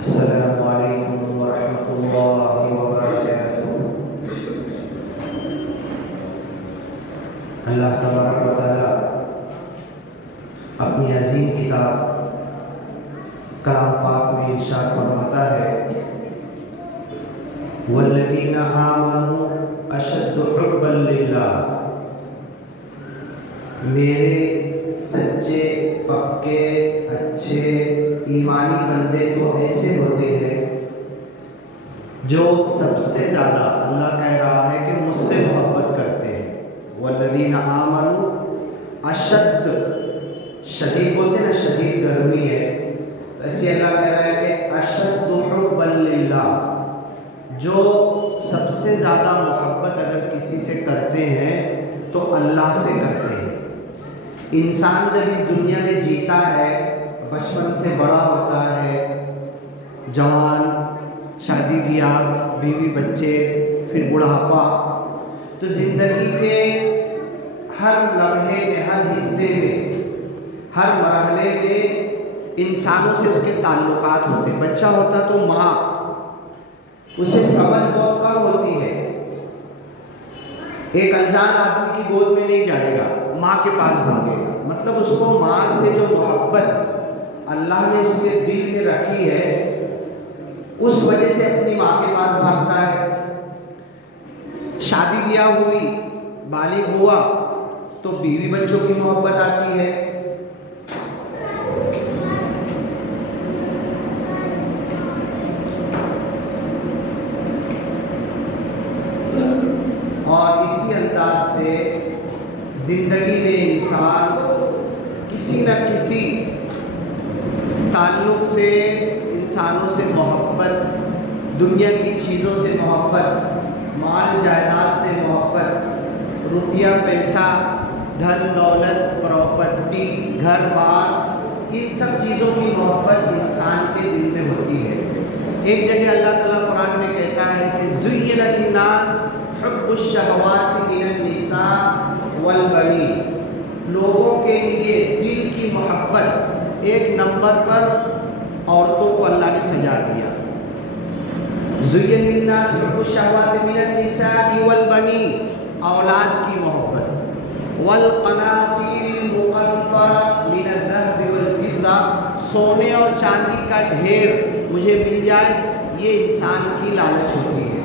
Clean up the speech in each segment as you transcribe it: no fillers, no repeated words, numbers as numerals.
السلام علیکم ورحمۃ اللہ وبرکاتہ۔ اللہ تبارک و تعالیٰ اپنی عظیم کتاب کلام پاک میں ارشاد فرماتا ہے، والذین آمنوا اشد حبا للہ، میرے سچے پکے اچھے ایمانی بندے تو ایسے ہوتے ہیں جو سب سے زیادہ، اللہ کہہ رہا ہے کہ مجھ سے محبت کرتے ہیں۔ والذین آمنوا اشد، شدید بولتے ہیں نا، شدید گرمی ہے، تو ایسے اللہ کہہ رہا ہے کہ اشد حبا للہ، جو سب سے زیادہ محبت اگر کسی سے کرتے ہیں تو اللہ سے کرتے ہیں۔ انسان جب اس دنیا میں جیتا ہے، بچپن سے بڑا ہوتا ہے، جوان، شادی بیاہ، بیوی بچے، پھر بڑھاپا، تو زندگی کے ہر لمحے میں، ہر حصے میں، ہر مرحلے میں انسانوں سے اس کے تعلقات ہوتے ہیں۔ بچہ ہوتا تو ماں، اسے سمجھ بہت کم ہوتی ہے، ایک انجان آدمی کی گود میں نہیں جائے گا، ماں کے پاس بھاگے گا، مطلب اس کو ماں سے جو محبت اللہ نے اس کے دل میں رکھی ہے، اس وجہ سے اپنی ماں کے پاس بھاگتا ہے۔ شادی بیاہ ہوئی، بالغ ہوا تو بیوی بچوں کی محبت آتی ہے، اور اسی انداز سے زندگی میں انسان کسی نہ کسی تعلق سے، انسانوں سے محبت، دنیا کی چیزوں سے محبت، مال جائیداد سے محبت، روپیہ پیسہ، دھن دولت، پراپرٹی، گھر بار، ان سب چیزوں کی محبت انسان کے دل میں ہوتی ہے۔ ایک جگہ اللہ تعالیٰ قرآن میں کہتا ہے کہ زُيِّنَ لِلنَّاسِ حُبُّ الشَّهَوَاتِ مِنَ النِّسَاءِ وَالْبَنِينَ، لوگوں کے لیے دل کی محبت ایک نمبر پر عورتوں کو اللہ نے سجا دیا۔ زُيِّنَ لِلنَّاسِ حُبُّ الشَّهَوَاتِ مِنَ النِّسَاءِ وَالْبَنِينَ، اولاد کی محبت، وَالْقَنَاطِيرِ الْمُقَنطَرَةِ مِنَ الذَّهَبِ وَالْفِضَّةِ، سونے اور چاندی کا ڈھیر مجھے مل جائے، یہ انسان کی لالچ ہوتی ہے۔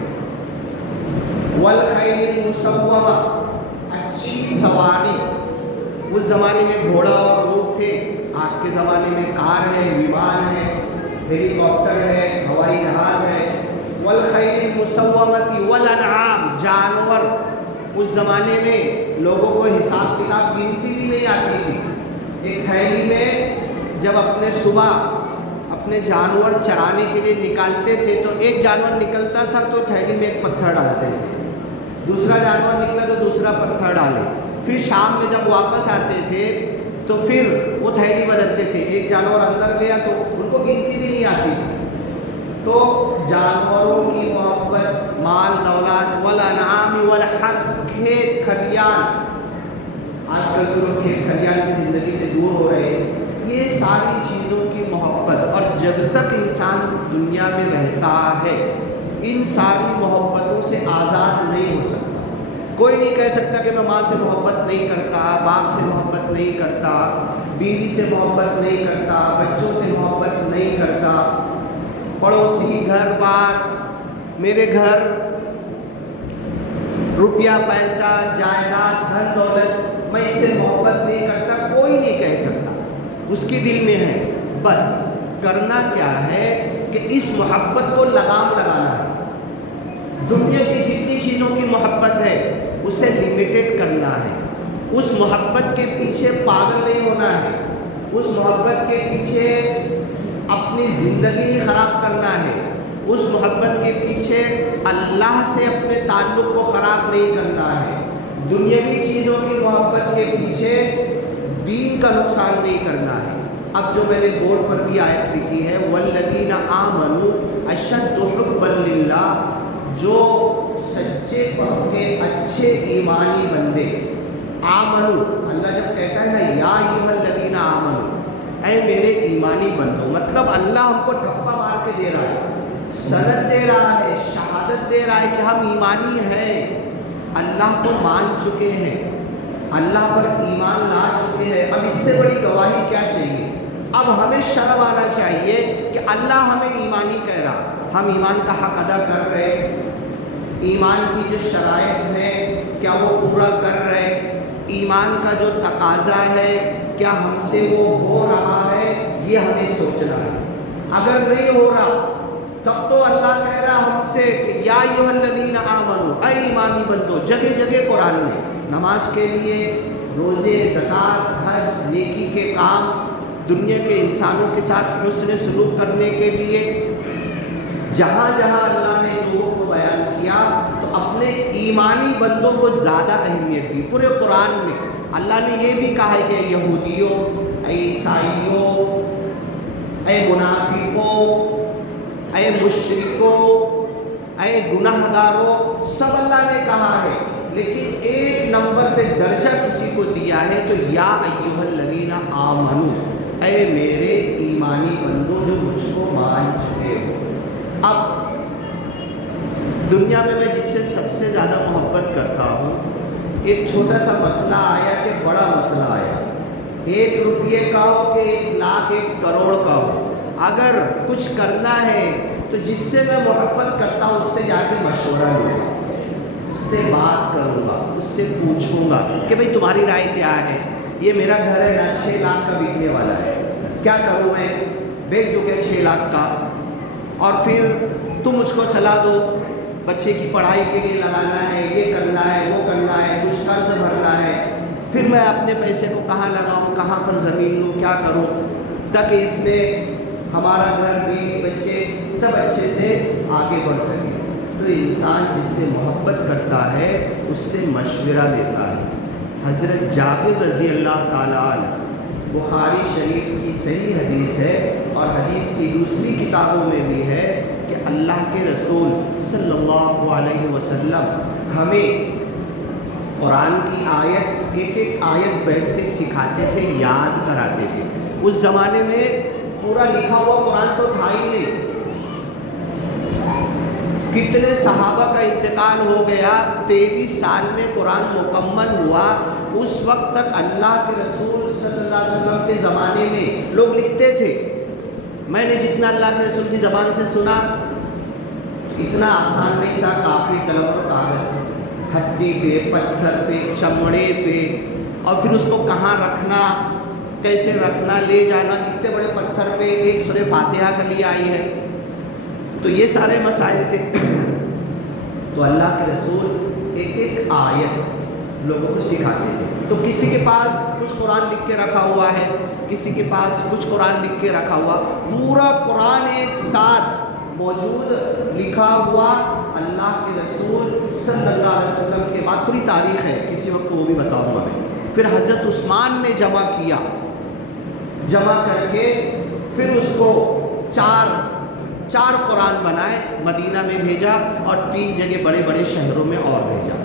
وَالْخَيْلِ الْمُسَوَّمَةِ، اچھی سواری، اس زمانے میں گھوڑا اور اونٹ تھے، آج کے زمانے میں کار ہے، ومان ہے، ہیلی کاپٹر ہے، ہوائی جہاز ہے۔ وَالْخَيْلِ الْمُسَوَّمَةِ وَالْأَنْعَامِ، جانور، اس زمانے میں لوگوں کو حساب کتاب گنتی بھی نہیں آتی تھی، ایک تھیلی میں جب اپنے صبح اپنے جانور چرانے کے لیے نکالتے تھے تو ایک جانور نکلتا تھا تو تھیلی میں ایک پتھر ڈالتے تھے، دوسرا جانور نکلا تو دوسرا پتھر ڈالے، پھر شام میں جب واپس آتے تھے تو پھر وہ تھیلی بدلتے تھے، ایک جانور اندر گیا تو ان کو گنتی بھی نہیں آتی تھی۔ تو جانوروں کی محبت، مال دولت، والانعام والحرث، کھیت کھلیان، آج کل تو لوگ کھیت کھلیان کی زندگی سے دور ہو رہے ہیں، یہ ساری چیزوں کی محبت، اور جب تک انسان دنیا میں رہتا ہے ان ساری محبتوں سے آزاد نہیں ہو سکتا۔ کوئی نہیں کہہ سکتا کہ میں ماں سے محبت نہیں کرتا، باپ سے محبت نہیں کرتا، بیوی سے محبت نہیں کرتا، بچوں سے محبت نہیں کرتا، پڑوسی، گھر بار، میرے گھر، روپیہ پیسہ، جائیداد، دھن دولت، میں اس سے محبت نہیں کرتا، کوئی نہیں کہہ سکتا، اس کے دل میں ہے۔ بس کرنا کیا ہے کہ اس محبت کو لگام لگانا ہے، دنیا کی جتنی چیزوں کی محبت ہے اسے لمیٹڈ کرنا ہے، اس محبت کے پیچھے پاگل نہیں ہونا ہے، اس محبت کے پیچھے اپنی زندگی نہیں خراب کرنا ہے، اس محبت کے پیچھے اللہ سے اپنے تعلق کو خراب نہیں کرنا ہے، دنیاوی چیزوں کی محبت کے پیچھے دین کا نقصان نہیں کرنا ہے۔ اب جو میں نے بورڈ پر بھی آیت لکھی ہے والذین آمنوا اشد حبا للہ، جو سچے پکے اچھے ایمانی بندے، آمنو اللہ جب کہتا ہے نا یا ایھا الذین آمنو، اے میرے ایمانی بندو، مطلب اللہ ہم کو ٹھپا مار کے دے رہا ہے، سند دے رہا ہے، شہادت دے رہا ہے کہ ہم ایمانی ہیں، اللہ کو مان چکے ہیں، اللہ پر ایمان لا چکے ہیں۔ اب اس سے بڑی گواہی کیا چاہیے؟ اب ہمیں شرم آنا چاہیے کہ اللہ ہمیں ایمانی کہہ رہا، ہم ایمان کا حق ادا کر رہے، ایمان کی جو شرائط ہے کیا وہ پورا کر رہے، ایمان کا جو تقاضا ہے کیا ہم سے وہ ہو رہا ہے، یہ ہمیں سوچنا ہے۔ اگر نہیں ہو رہا تب تو اللہ کہہ رہا ہم سے کہ یا ایھا الذین آمنوا، اے ایمانی بندو، جگہ جگہ قرآن میں نماز کے لیے، روزے، زکوٰۃ، حج، نیکی کے کام، دنیا کے انسانوں کے ساتھ حسن سلوک کرنے کے لیے، جہاں جہاں اللہ نے جو حکم بیان کیا تو اپنے ایمانی بندوں کو زیادہ اہمیت دی۔ پورے قرآن میں اللہ نے یہ بھی کہا ہے کہ اے یہودیوں، اے عیسائیوں، اے منافقوں، اے مشرکوں، اے گناہ گاروں، سب اللہ نے کہا ہے، لیکن ایک نمبر پہ درجہ کسی کو دیا ہے تو یا ایھا الذین آمنوا، اے میرے ایمانی بندو جو مجھ کو مان چکے ہو۔ اب دنیا میں جس سے سب سے زیادہ محبت کرتا ہوں، ایک چھوٹا سا مسئلہ آیا کہ بڑا مسئلہ آیا، 1 روپیے کا ہو کہ 1 لاکھ 1 کروڑ کا ہو، اگر کچھ کرنا ہے تو جس سے میں محبت کرتا ہوں اس سے جا کے مشورہ لوں گا، اس سے بات کروں گا، اس سے پوچھوں گا کہ بھئی تمہاری رائے کیا ہے، یہ میرا گھر ہے نا 6 لاکھ کا بکنے والا ہے، کیا کروں میں، بیچ دو کیا 6 لاکھ کا، اور پھر تم مجھ کو صلاح دو، بچے کی پڑھائی کے لیے لگانا ہے، یہ کرنا ہے، وہ کرنا ہے، کچھ قرض بھرنا ہے، پھر میں اپنے پیسے کو کہاں لگاؤں، کہاں پر زمین لوں، کیا کروں تاکہ اس میں ہمارا گھر، بیوی، بچے سب اچھے سے آگے بڑھ سکے۔ تو انسان جس سے محبت کرتا ہے اس سے مشورہ لیتا ہے۔ حضرت جابر رضی اللہ تعالیٰ عنہ، بخاری شریف کی صحیح حدیث ہے اور حدیث کی دوسری کتابوں میں بھی ہے کہ اللہ کے رسول صلی اللہ علیہ وسلم ہمیں قرآن کی آیت، ایک ایک آیت بیٹھ کے سکھاتے تھے، یاد کراتے تھے۔ اس زمانے میں پورا لکھا ہوا قرآن تو تھا ہی نہیں، کتنے صحابہ کا انتقال ہو گیا، 23 سال میں قرآن مکمل ہوا۔ اس وقت تک اللہ کے رسول صلی اللہ علیہ وسلم کے زمانے میں لوگ لکھتے تھے، میں نے جتنا اللہ کے رسول کی زبان سے سنا، اتنا آسان نہیں تھا، کاپی قلم اور کاغذ، ہڈی پہ، پتھر پہ، چمڑے پہ، اور پھر اس کو کہاں رکھنا، کیسے رکھنا، لے جانا، اتنے بڑے پتھر پہ ایک سورہ فاتحہ کے لیے آئی ہے، تو یہ سارے مسائل تھے۔ تو اللہ کے رسول ایک ایک آیت لوگوں کو سکھاتے تھے۔ تو کسی کے پاس کچھ قرآن لکھ کے رکھا ہوا ہے، کسی کے پاس کچھ قرآن لکھ کے رکھا ہوا، پورا قرآن ایک ساتھ موجود لکھا ہوا اللہ کے رسول صلی اللہ علیہ وسلم کے بعد، پوری تاریخ ہے، کسی وقت وہ بھی بتاؤں گا میں۔ پھر حضرت عثمان نے جمع کیا، جمع کر کے پھر اس کو چار قرآن بنائے، مدینہ میں بھیجا اور 3 جگہ بڑے بڑے شہروں میں اور بھیجا۔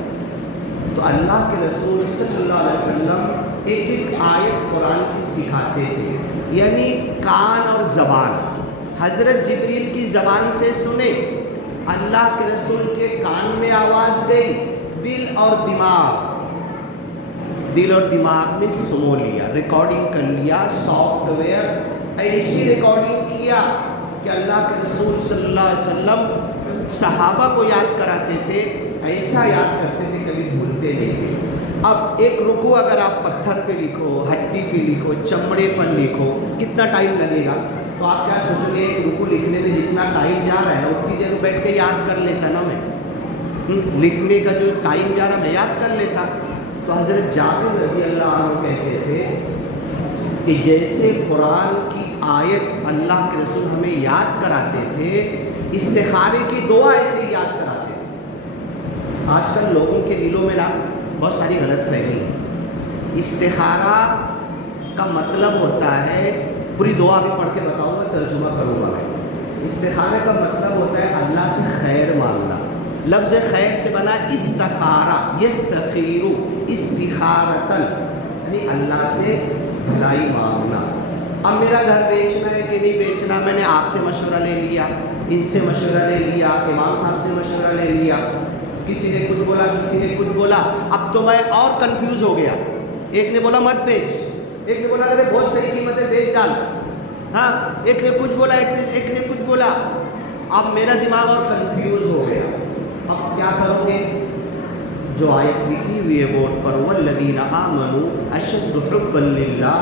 تو اللہ کے رسول صلی اللہ علیہ وسلم ایک ایک آیت قرآن کی سکھاتے تھے، یعنی کان اور زبان، حضرت جبریل کی زبان سے سنے، اللہ کے رسول کے کان میں آواز گئی، دل اور دماغ میں سمو لیا، ریکارڈنگ کر لیا، سافٹ ویئر ایسی ریکارڈنگ کیا کہ اللہ کے رسول صلی اللہ علیہ وسلم صحابہ کو یاد کراتے تھے، ایسا یاد کرتے تھے کبھی بھولتے نہیں تھے۔ اب ایک رکوع اگر آپ پتھر پہ لکھو، ہڈی پہ لکھو، چمڑے پر لکھو، کتنا ٹائم لگے گا؟ تو آپ کیا سوچو گے، ایک رکوع لکھنے میں جتنا ٹائم جا رہا ہے نا اتنی دیر بیٹھ کے یاد کر لیتا نا میں، لکھنے کا جو ٹائم جا رہا میں یاد کر لیتا۔ تو حضرت جابر رضی اللہ عنہ کہتے تھے کہ جیسے قرآن کی آیت اللہ کے رسول ہمیں یاد کراتے تھے، استخارے کی دعا ایسے ہی یاد کراتے تھے۔ آج کل لوگوں کے دلوں میں نا بہت ساری غلط فہمی ہے۔ استخارہ کا مطلب ہوتا ہے، پوری دعا بھی پڑھ کے بتاؤں گا، ترجمہ کروں گا میں۔ استخارے کا مطلب ہوتا ہے اللہ سے خیر مانگنا۔ لفظ خیر سے بنا استخارہ، یستخیرو استخارتن، یعنی اللہ سے بھلائی مانگنا۔ اب میرا گھر بیچنا ہے کہ نہیں بیچنا، میں نے آپ سے مشورہ لے لیا، ان سے مشورہ لے لیا، امام صاحب سے مشورہ لے لیا، کسی نے کچھ بولا کسی نے کچھ بولا، اب تو میں اور کنفیوز ہو گیا۔ ایک نے بولا مت بیچ، ایک نے بولا ارے بہت صحیح قیمت ہے بیچ ڈال، ہاں ایک نے کچھ بولا ایک نے کچھ بولا، اب میرا دماغ اور کنفیوز ہو گیا۔ اب کیا کرو گے؟ جو آیت لکھی ہوئی ہے بورڈ پر، والذین آمنوا اشد حبا للہ،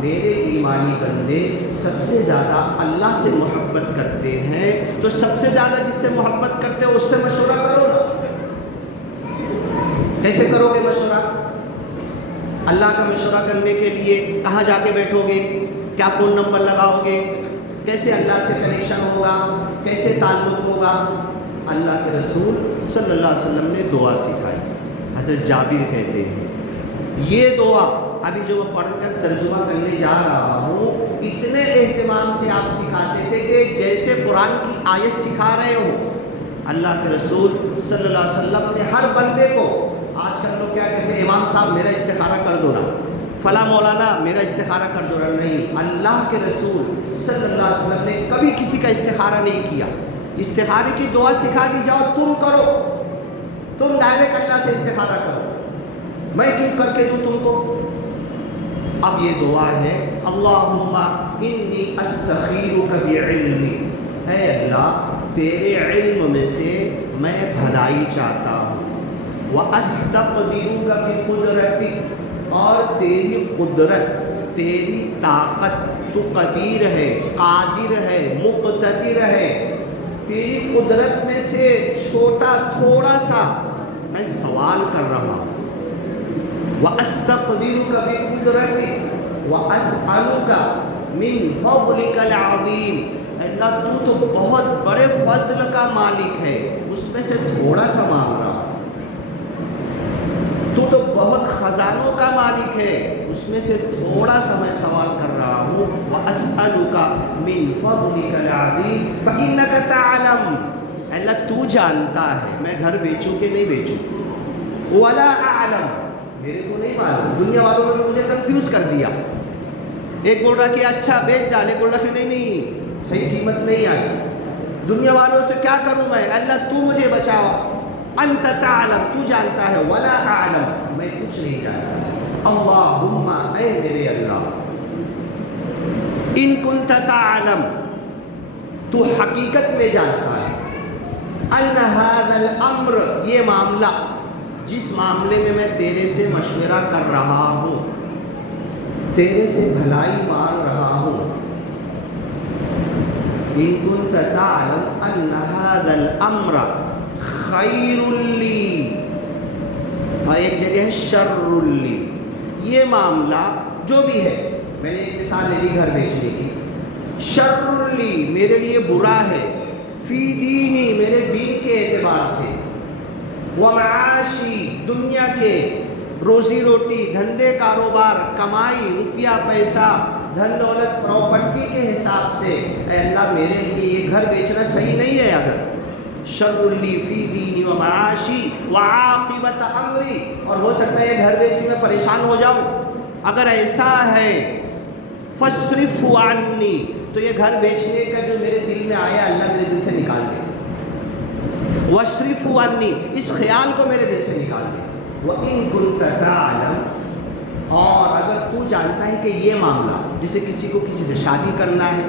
میرے ایمانی بندے سب سے زیادہ اللہ سے محبت کرتے ہیں، تو سب سے زیادہ جس سے محبت کرتے ہو اس سے مشورہ کرو نا۔ کیسے کرو گے مشورہ؟ اللہ کا مشورہ کرنے کے لیے کہاں جا کے بیٹھو گے؟ کیا فون نمبر لگاؤ گے؟ کیسے اللہ سے کنیکشن ہوگا؟ کیسے تعلق ہوگا؟ اللہ کے رسول صلی اللہ علیہ وسلم نے دعا سکھائی۔ حضرت جابر کہتے ہیں یہ دعا ابھی جو میں پڑھ کر ترجمہ کرنے جا رہا ہوں، اتنے اہتمام سے آپ سکھاتے تھے کہ جیسے قرآن کی آیت سکھا رہے ہو۔ اللہ کے رسول صلی اللہ علیہ وسلم نے ہر بندے کو، آج کل لوگ کیا کہتے ہیں امام صاحب میرا استخارہ کر دو نا، فلاں مولانا میرا استخارہ کر دو نا، نہیں، اللہ کے رسول صلی اللہ علیہ وسلم نے کبھی کسی کا استخارہ نہیں کیا۔ استخارے کی دعا سکھا دی، جاؤ تم کرو، تم ڈائریکٹ اللہ سے استخارہ کرو، میں کیوں کر کے دوں تم کو؟ اب یہ دعا ہے اللہم انی استخیرک بعلمی، اے اللہ تیرے علم میں سے میں بھلائی چاہتا ہوں، وَأَسْتَقْدِرُكَ بِقُدْرَتِكَ، اور تیری قدرت تیری طاقت، تو قدیر ہے، قادر ہے، مقتدر ہے، تیری قدرت میں سے چھوٹا تھوڑا سا میں سوال کر رہا ہوں۔ وَأَسْتَقْدِرُكَ بِقُدْرَتِكَ وَأَسْأَلُكَ مِنْ فَضْلِكَ الْعَظِيمِ، اللہ تو بہت بڑے فضل کا مالک ہے، اس میں سے تھوڑا سا مانگ رہا ہوں۔ تو بہت خزانوں کا مالک ہے، اس میں سے تھوڑا سا میں سوال کر رہا ہوں۔ وَأَسْأَلُكَ مِنْ فَضْلِكَ الْعَظِيمِ فَإِنَّكَ تَعْلَمُ، اللہ تو جانتا ہے میں گھر بیچوں کہ نہیں بیچوں۔ وَلَا أَعْلَمُ، میرے کو نہیں معلوم، دنیا والوں نے تو مجھے کنفیوز کر دیا۔ ایک بول رہا کہ اچھا بیچ ڈال، ایک بول رہا کہ نہیں صحیح قیمت نہیں آئی، دنیا والوں سے کیا کروں میں؟ اللہ تو مجھے بچاؤ، انت تعلم، تو جانتا ہے، ولا اعلم، میں کچھ نہیں جانتا۔ اللہم، اے میرے اللہ، ان کنت تعلم، تو حقیقت میں جانتا ہے، ان ھذا الامر، یہ معاملہ، جس معاملے میں میں تیرے سے مشورہ کر رہا ہوں، تیرے سے بھلائی مانگ رہا ہوں، ان کنت تعلم ان ھذا الامر خیر لی، اور ایک جگہ ہے شر لی، یہ معاملہ جو بھی ہے، میں نے ایک مثال لے لی گھر بیچنے کی، شر لی میرے لیے برا ہے، فی دینی میرے دین کے اعتبار سے، ومعاشی دنیا کے، روزی روٹی، دھندے کاروبار، کمائی، روپیہ پیسہ، دھن دولت، پراپرٹی کے حساب سے، اے اللہ میرے لیے یہ گھر بیچنا صحیح نہیں ہے۔ اگر شر لی فی دینی و معاشی وعاقبت امری، اور ہو سکتا ہے یہ گھر بیچنے میں پریشان ہو جاؤں، اگر ایسا ہے فاصرف عنی، تو یہ گھر بیچنے کا جو میرے دل میں آیا اللہ میرے دل سے نکال دے، واصرف عنی، اس خیال کو میرے دل سے نکال دے۔ وَإِن كُنْتَ تَعْلَمُ، اور اگر تو جانتا ہے کہ یہ معاملہ، جسے کسی کو کسی سے شادی کرنا ہے،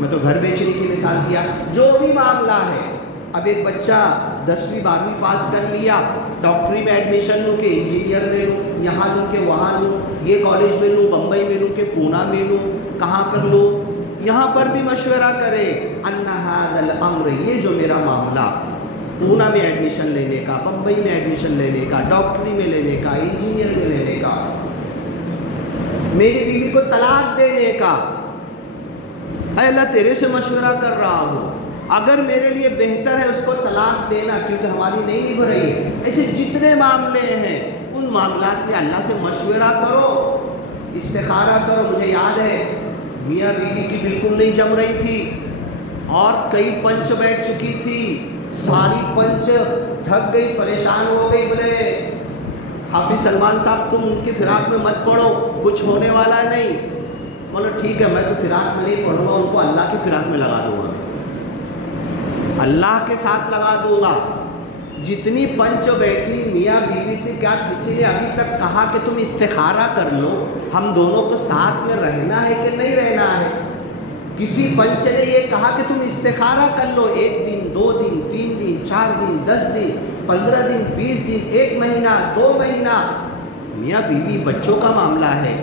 میں تو گھر بیچنے کی مثال دیا، جو بھی معاملہ ہے، اب ایک بچہ 10ویں 12ویں پاس کر لیا، ڈاکٹری میں ایڈمیشن لوں کہ انجینئر میں لوں، یہاں لوں کہ وہاں لوں، یہ کالج میں لوں، بمبئی میں لوں کہ پونا میں لوں، کہاں پر لوں، یہاں پر بھی مشورہ کرے، ان ھذا الامر، یہ جو میرا معاملہ، پونا میں ایڈمیشن لینے کا، بمبئی میں ایڈمیشن لینے کا، ڈاکٹری میں لینے کا، انجینئر میں لینے کا، میری بیوی کو طلاق دینے کا، اے اللہ تیرے سے مشورہ کر رہا ہوں، اگر میرے لیے بہتر ہے اس کو طلاق دینا کیونکہ ہماری نہیں نبھ رہی ہے۔ ایسے جتنے معاملے ہیں ان معاملات میں اللہ سے مشورہ کرو، استخارہ کرو۔ مجھے یاد ہے میاں بیوی کی بالکل نہیں جم رہی تھی اور کئی پنچ بیٹھ چکی تھی، ساری پنچ تھک گئی، پریشان ہو گئی، بولے حافظ سلمان صاحب تم ان کے فراق میں مت پڑھو، کچھ ہونے والا نہیں۔ بولو ٹھیک ہے میں تو فراق میں نہیں پڑھوں گا، ان کو اللہ کے فراق میں لگا دوں گا، اللہ کے ساتھ لگا دوں گا۔ جتنی پنچ بیٹھی میاں بیوی سے کیا کسی نے ابھی تک کہا کہ تم استخارہ کر لو ہم دونوں کو ساتھ میں رہنا ہے کہ نہیں رہنا ہے؟ کسی پنچ نے یہ کہا کہ تم استخارہ کر لو، 1 دن 2 دن 3 دن 4 دن 10 دن 15 دن 20 دن 1 مہینہ 2 مہینہ، میاں بیوی بچوں کا معاملہ ہے،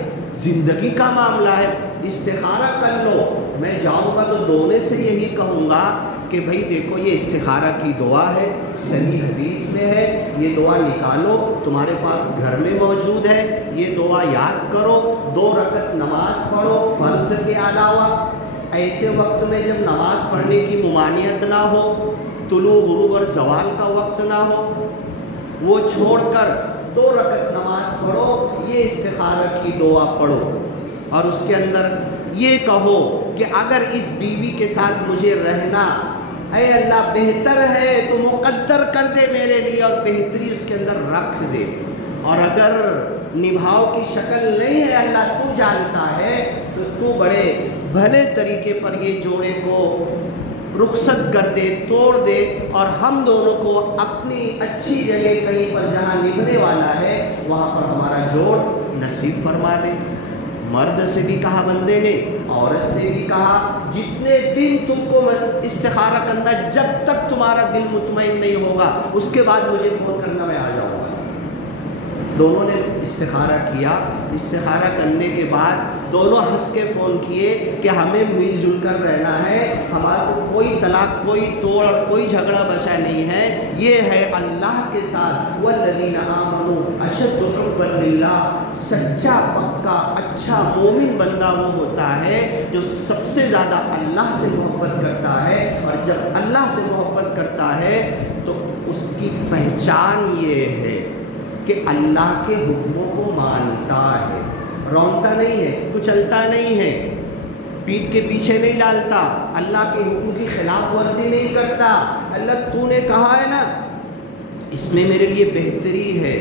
زندگی کا معاملہ ہے، استخارہ کر لو۔ میں جاؤں گا تو دونوں سے یہی کہوں گا کہ بھئی دیکھو یہ استخارہ کی دعا ہے، صحیح حدیث میں ہے، یہ دعا نکالو، تمہارے پاس گھر میں موجود ہے، یہ دعا یاد کرو، 2 رکعت نماز پڑھو فرض کے علاوہ، ایسے وقت میں جب نماز پڑھنے کی ممانعت نہ ہو، طلوع غروب اور زوال کا وقت نہ ہو، وہ چھوڑ کر 2 رکعت نماز پڑھو، یہ استخارہ کی دعا پڑھو، اور اس کے اندر یہ کہو کہ اگر اس بیوی کے ساتھ مجھے رہنا اے اللہ بہتر ہے تو مقدر کر دے میرے لیے اور بہتری اس کے اندر رکھ دے، اور اگر نبھاؤ کی شکل نہیں ہے اللہ تو جانتا ہے تو تو بڑے بھلے طریقے پر یہ جوڑے کو رخصت کر دے، توڑ دے، اور ہم دونوں کو اپنی اچھی جگہ کہیں پر جہاں نبھنے والا ہے وہاں پر ہمارا جوڑ نصیب فرما دے۔ مرد سے بھی کہا بندے نے، عورت سے بھی کہا، جتنے دن تم کو استخارہ کرنا، جب تک تمہارا دل مطمئن نہیں ہوگا اس کے بعد مجھے فون کرنا، میں آ جاؤں گا۔ دونوں نے استخارہ کیا، استخارہ کرنے کے بعد دونوں ہنس کے فون کیے کہ ہمیں مل جل کر رہنا ہے، ہمارے کو کوئی طلاق، کوئی توڑ اور کوئی جھگڑا بچا نہیں ہے، یہ ہے اللہ کے ساتھ۔ والذین آمنوا اشد حبا للہ، سچا پکا اچھا مومن بندہ وہ ہوتا ہے جو سب سے زیادہ اللہ سے محبت کرتا ہے، اور جب اللہ سے محبت کرتا ہے تو اس کی پہچان یہ ہے کہ اللہ کے حکموں کو مانتا ہے، رونتا نہیں ہے، کچلتا نہیں ہے، پیٹھ کے پیچھے نہیں ڈالتا، اللہ کے حکم کی خلاف ورزی نہیں کرتا۔ اللہ تو نے کہا ہے نا اس میں میرے لیے بہتری ہے،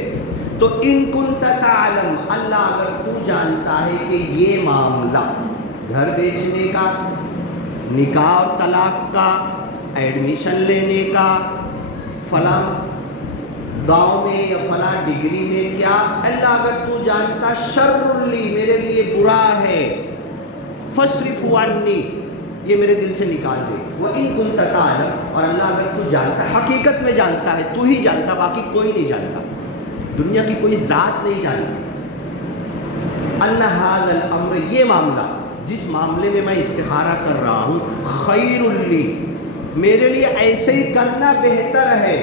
تو ان کنت تعلم، اللہ اگر تو جانتا ہے کہ یہ معاملہ گھر بیچنے کا، نکاح اور طلاق کا، ایڈمیشن لینے کا، فلاں گاؤں میں یا فلاں ڈگری میں، کیا اللہ اگر تو جانتا شر لی میرے لیے برا ہے، فاصرف عنی، یہ میرے دل سے نکال دے۔ وَإِن كُنْتَ تَعْلَمُ، اور اللہ اگر تو جانتا، حقیقت میں جانتا ہے، تو ہی جانتا، باقی کوئی نہیں جانتا، دنیا کی کوئی ذات نہیں جانتی، ان هذا الامر، یہ معاملہ جس معاملے میں میں استخارہ کر رہا ہوں، خیر لی، میرے لیے ایسے ہی کرنا بہتر ہے،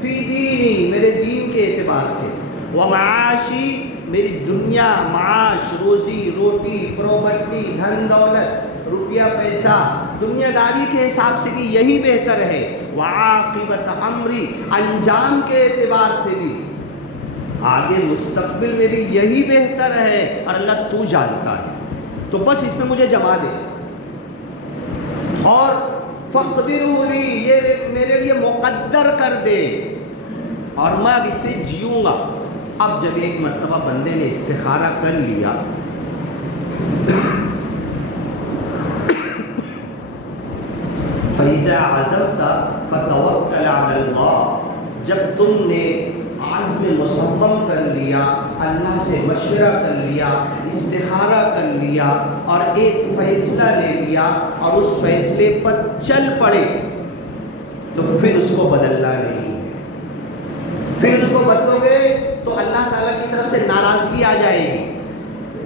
فی دینی، میرے دین کے اعتبار سے، ومعاشی، میری دنیا، معاش، روزی روٹی، پراپرٹی، دھن دولت، روپیہ پیسہ، دنیا داری کے حساب سے بھی یہی بہتر ہے، وعاقبت امری، انجام کے اعتبار سے بھی، آگے مستقبل میں بھی یہی بہتر ہے، اور اللہ تو جانتا ہے، تو بس اس میں مجھے جما دے، اور فقدرہ لی، یہ میرے لیے مقدر کر دے، اور میں اب اس پہ جیوں گا۔ اب جب ایک مرتبہ بندے نے استخارہ کر لیا، فَإِذَا عَزَمْتَ فَتَوَكَّلْ عَلَى اللَّهِ، جب تم نے عزم مصمم کر لیا، اللہ سے مشورہ کر لیا، استخارہ کر لیا، اور ایک فیصلہ لے لیا، اور اس فیصلے پر چل پڑے، تو پھر اس کو بدلنا نہیں ہے، پھر اس کو بدلو گے تو اللہ تعالیٰ کی طرف سے ناراضگی آ جائے گی۔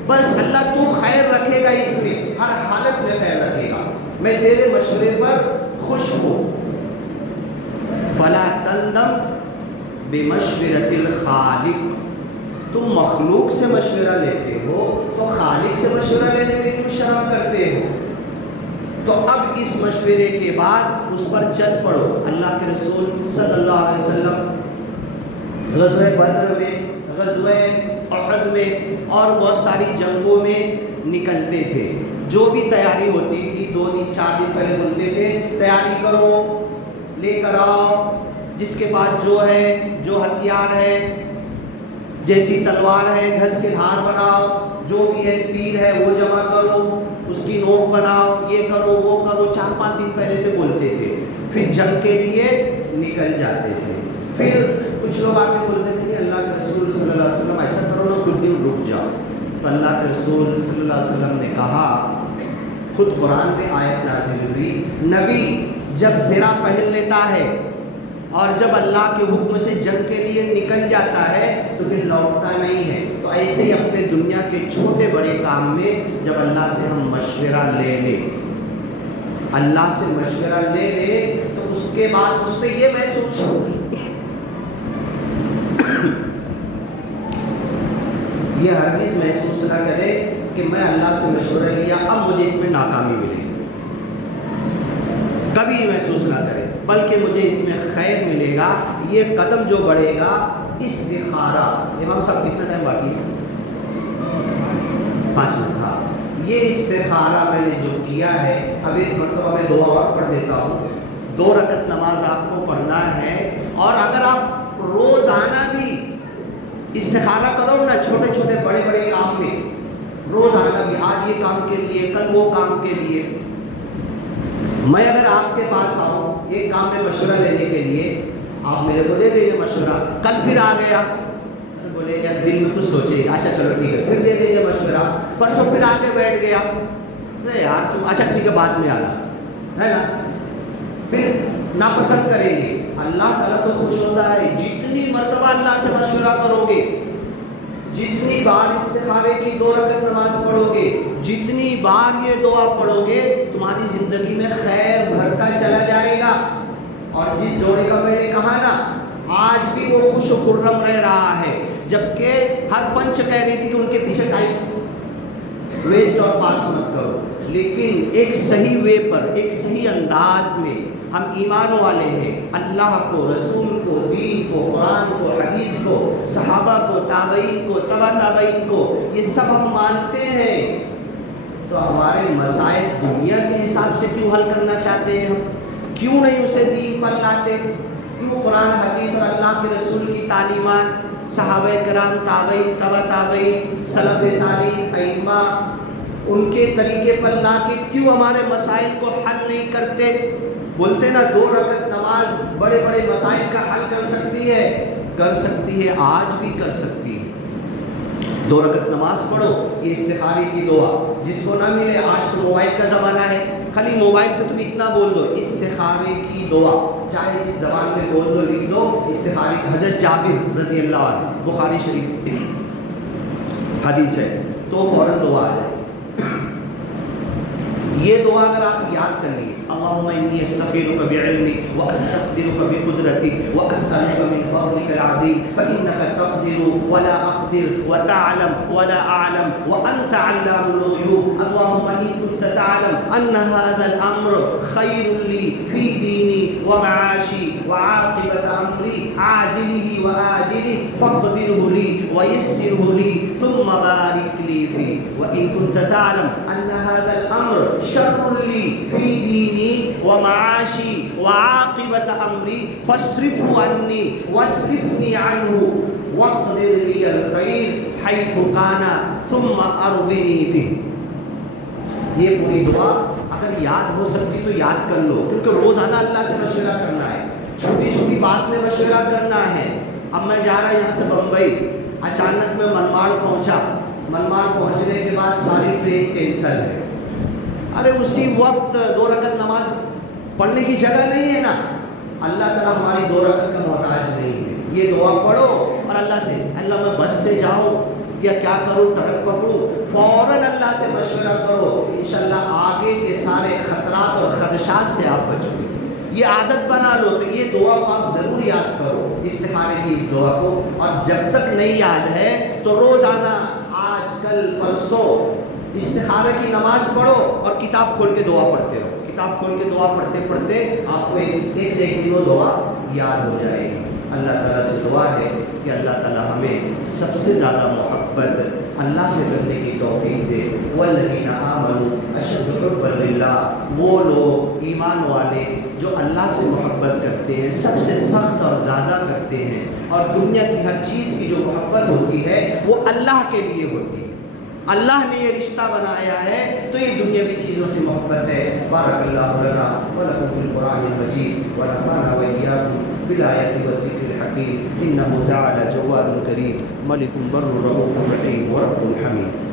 بس اللہ تو خیر رکھے گا، اس میں ہر حالت میں خیر رکھے گا، میں تیرے مشورے پر خوش ہوں۔ فَلَا تَنْدَمْ بِمَشْوِرَةِ الْخَالِقِ، تم مخلوق سے مشورہ لیتے ہو تو خالق سے مشورہ لینے میں کیوں شرم کرتے ہو؟ تو اب اس مشورے کے بعد اس پر چل پڑو۔ اللہ کے رسول صلی اللہ علیہ وسلم غزوہ بدر میں، غزوہ احد میں اور بہت ساری جنگوں میں نکلتے تھے۔ جو بھی تیاری ہوتی تھی 2 دن 4 دن پہلے بولتے تھے تیاری کرو، لے کر آؤ، جس کے پاس جو ہے، جو ہتھیار ہے، جیسی تلوار ہے گھس کے دھار بناؤ، جو بھی ہے تیر ہے وہ جمع کرو، اس کی نوک بناؤ، یہ کرو وہ کرو، 4-5 دن پہلے سے بولتے تھے۔ پھر جنگ کے لیے نکل جاتے تھے۔ پھر کچھ لوگ آ کے بولتے تھے کہ اللہ کے رسول صلی اللہ علیہ وسلم ایسا کرو نا، کچھ دن رک جاؤ۔ تو اللہ کے رسول صلی اللہ علیہ وسلم نے کہا، خود قرآن میں آیت نازل ہوئی، نبی جب زرہ پہن لیتا ہے اور جب اللہ کے حکم سے جنگ کے لیے نکل جاتا ہے تو پھر لوٹتا نہیں ہے۔ تو ایسے ہی اپنے دنیا کے چھوٹے بڑے کام میں جب اللہ سے ہم مشورہ لے لیں، اللہ سے مشورہ لے لیں تو اس کے بعد اس میں یہ محسوس ہو، یہ ہرگز محسوس نہ کرے کہ میں اللہ سے مشورہ لیا اب مجھے اس میں ناکامی ملے گی، کبھی محسوس نہ کرے، بلکہ مجھے اس میں خیر ملے گا۔ یہ قدم جو بڑھے گا استخارہ، امام صاحب کتنا ٹائم باقی ہے؟ 5 منٹ۔ ہاں، یہ استخارہ میں نے جو کیا ہے، اب ایک مرتبہ میں دعا اور پڑھ دیتا ہوں۔ 2 رکعت نماز آپ کو پڑھنا ہے، اور اگر آپ روزانہ بھی استخارہ کرو نا، چھوٹے چھوٹے بڑے بڑے کام میں، روزانہ بھی، آج یہ کام کے لیے، کل وہ کام کے لیے، میں اگر آپ کے پاس آؤں ایک کام میں مشورہ لینے کے لیے، آپ میرے کو دے دیں گے مشورہ، کل پھر آ گیا، بولے گا دل میں کچھ سوچے گا، اچھا چلو ٹھیک ہے پھر دے دیں گے مشورہ، پرسوں پھر آ کے بیٹھ گیا، ارے یار تم اچھا ٹھیک ہے بعد میں آنا، ہے نا، پھر ناپسند کریں گے۔ اللہ تعالیٰ تو خوش ہوتا ہے جتنی مرتبہ اللہ سے مشورہ کرو گے، جتنی بار استخارے کی 2 رکعت نماز پڑھو گے، جتنی بار یہ دعا پڑھو گے، تمہاری زندگی میں خیر بڑھتا چلا جائے گا۔ اور جس جوڑے کا میں نے کہا نا آج بھی وہ خوش و خرم رہ رہا ہے، جبکہ ہر پنچ کہہ رہی تھی کہ ان کے پیچھے ٹائم ویسٹ اور پاس مت کرو، لیکن ایک صحیح وے پر، ایک صحیح انداز میں ہم ایمان والے ہیں، اللہ کو، رسول کو، دین کو، قرآن کو، حدیث کو، صحابہ کو، تابعین کو، تبع تابعین کو، یہ سب ہم مانتے ہیں۔ تو ہمارے مسائل دنیا کے حساب سے کیوں حل کرنا چاہتے ہیں ہم؟ کیوں نہیں اسے دین پر لاتے؟ کیوں قرآن حدیث اور اللہ کے رسول کی تعلیمات، صحابہ کرام، تابعین، تبع تابعین، سلف صالح، ائمہ، ان کے طریقے پر لا کے کیوں ہمارے مسائل کو حل نہیں کرتے؟ بولتے نا 2 رکعت نماز بڑے بڑے مسائل کا حل کر سکتی ہے، کر سکتی ہے، آج بھی کر سکتی ہے۔ 2 رکعت نماز پڑھو، یہ استخارے کی دعا، جس کو نہ ملے، آج تو موبائل کا زمانہ ہے، خالی موبائل پہ تم اتنا بول دو استخارے کی دعا، چاہے جس زبان میں بول دو، لکھ دو استخارے کی۔ حضرت جابر رضی اللہ عنہ، بخاری شریف حدیث ہے، تو فوراً دعا آ جائے۔ یہ دعا اگر آپ یاد کر لیے، اللہم انی استخیرک بعلمک واستقدرک بقدرتک واسألک من فضلک العظیم فإنک تقدر ولا اقدر وتعلم ولا اعلم وانت علام الغیوب اللہم ان كنت تعلم ان هذا الامر خیر لی فی دینی ومعاشی وعاقبت امری عاجلہ وآجلہ فاقدرہ لی ویسرہ لی ثم بارک لی فی وان كنت تعلم ان هذا الامر شر لی فی دینی ومعاشی وعاقبت امری فاصرفه عنی واصرفنی عنہ واقدر لی الخیر حیث کان ثم ارضنی بہ۔ یہ پوری دعا اگر یاد ہو سکتی تو یاد کر لو، کیونکہ روزانہ اللہ سے مشورہ کرنا ہے، چھوٹی چھوٹی بات میں مشورہ کرنا ہے۔ اب میں جا رہا یہاں سے بمبئی، اچانک میں منماڑ پہنچا، منماڑ پہنچنے کے بعد ساری ٹرین کینسل ہے، ارے اسی وقت 2 رکعت نماز پڑھنے کی جگہ نہیں ہے نا، اللہ تعالیٰ ہماری 2 رکعت کا محتاج نہیں ہے۔ یہ دعا پڑھو اور اللہ سے، اللہ میں بس سے جاؤں یا کیا کروں، ٹرک پکڑوں، فوراً اللہ سے مشورہ کرو، انشاءاللہ آگے کے سارے خطرات اور خدشات سے آپ بچو گے۔ یہ عادت بنا لو، تو یہ دعا کو آپ ضرور یاد کرو، استخارے کی اس دعا کو، اور جب تک نہیں یاد ہے تو روزانہ آج کل پرسوں استخارہ کی نماز پڑھو اور کتاب کھول کے دعا پڑھتے رہو. کتاب کھول کے دعا پڑھتے پڑھتے آپ کو ایک دنوں دعا یاد ہو جائے گی. اللہ تعالیٰ سے دعا ہے کہ اللہ تعالیٰ ہمیں سب سے زیادہ محبت اللہ سے کرنے کی توفیق دے. والذین آمنوا اشد حبا للہ، وہ لوگ ایمان والے جو اللہ سے محبت کرتے ہیں سب سے سخت اور زیادہ کرتے ہیں، اور دنیا کی ہر چیز کی جو محبت ہوتی ہے وہ اللہ کے لیے ہوتی ہے. اللہ نے یہ رشتہ بنایا ہے تو یہ دنیاوی چیزوں سے محبت ہے. بارک اللہ لنا ولکم فی القرآن المجید ونفعنا وإیاکم بالآیات والذکر الحکیم انہ تعالی جواد کریم ملک بر رؤوف رحیم ورب حمید.